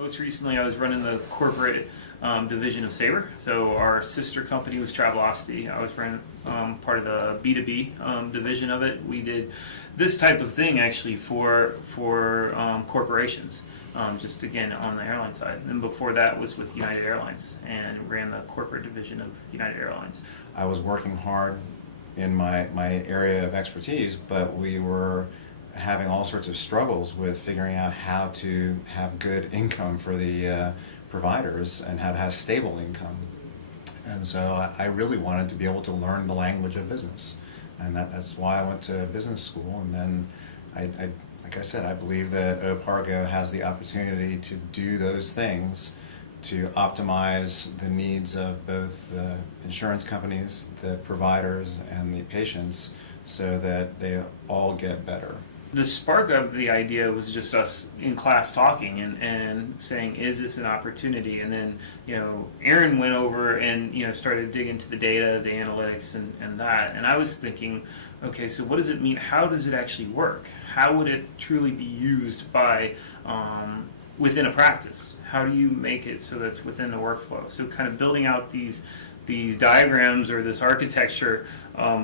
Most recently, I was running the corporate division of Sabre. So our sister company was Travelocity. I was running part of the B2B division of it. We did this type of thing actually for corporations, just again on the airline side. And before that was with United Airlines and ran the corporate division of United Airlines. I was working hard in my area of expertise, but we were having all sorts of struggles with figuring out how to have good income for the providers and how to have stable income. And so I really wanted to be able to learn the language of business. And that's why I went to business school. And then, like I said, I believe that Opargo has the opportunity to do those things to optimize the needs of both the insurance companies, the providers, and the patients so that they all get better. The spark of the idea was just us in class talking and saying, is this an opportunity? And then, Aaron went over and, started digging into the data, the analytics and that. And I was thinking, okay, so what does it mean? How does it actually work? How would it truly be used by, within a practice? How do you make it so that's within the workflow? So kind of building out these diagrams or this architecture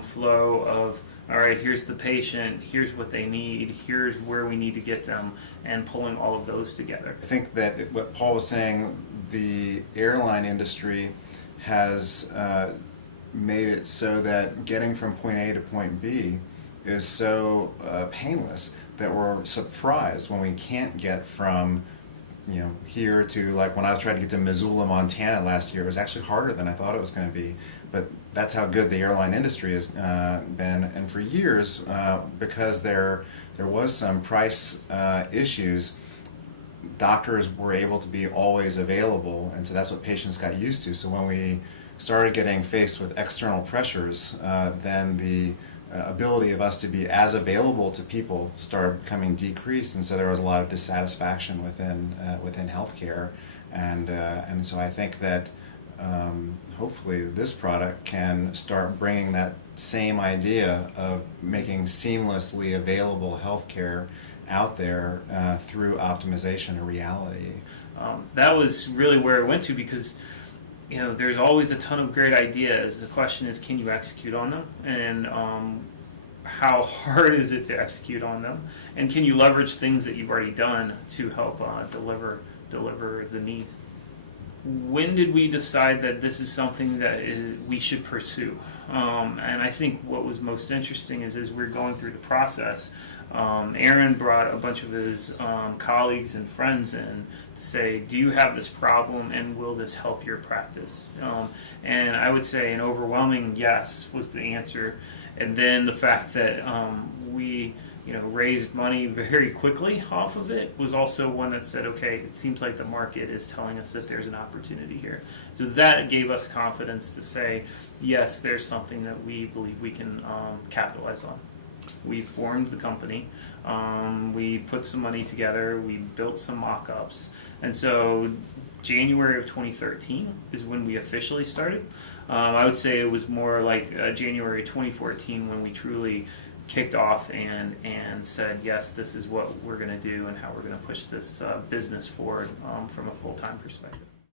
flow of, all right, here's the patient, here's what they need, here's where we need to get them, and pulling all of those together. I think that what Paul was saying, the airline industry has made it so that getting from point A to point B is so painless that we're surprised when we can't get from here to, like when I was trying to get to Missoula, Montana last year, it was actually harder than I thought it was going to be. But that's how good the airline industry has been. And for years, because there was some price issues, doctors were able to be always available, and so that's what patients got used to. So when we started getting faced with external pressures, then the ability of us to be as available to people started becoming decreased, and so there was a lot of dissatisfaction within healthcare, and so I think that hopefully this product can start bringing that same idea of making seamlessly available healthcare out there through optimization a reality. That was really where it went to, because there's always a ton of great ideas. The question is, can you execute on them? And how hard is it to execute on them? And can you leverage things that you've already done to help deliver the need? When did we decide that this is something that we should pursue? And I think what was most interesting is as we're going through the process, Aaron brought a bunch of his colleagues and friends in to say, do you have this problem and will this help your practice? And I would say an overwhelming yes was the answer. And then the fact that we raised money very quickly off of it was also one that said, okay, it seems like the market is telling us that there's an opportunity here. So that gave us confidence to say, yes, there's something that we believe we can capitalize on. We formed the company, we put some money together, we built some mock-ups, and so January of 2013 is when we officially started. I would say it was more like January 2014 when we truly kicked off and said, yes, this is what we're going to do and how we're going to push this business forward from a full-time perspective.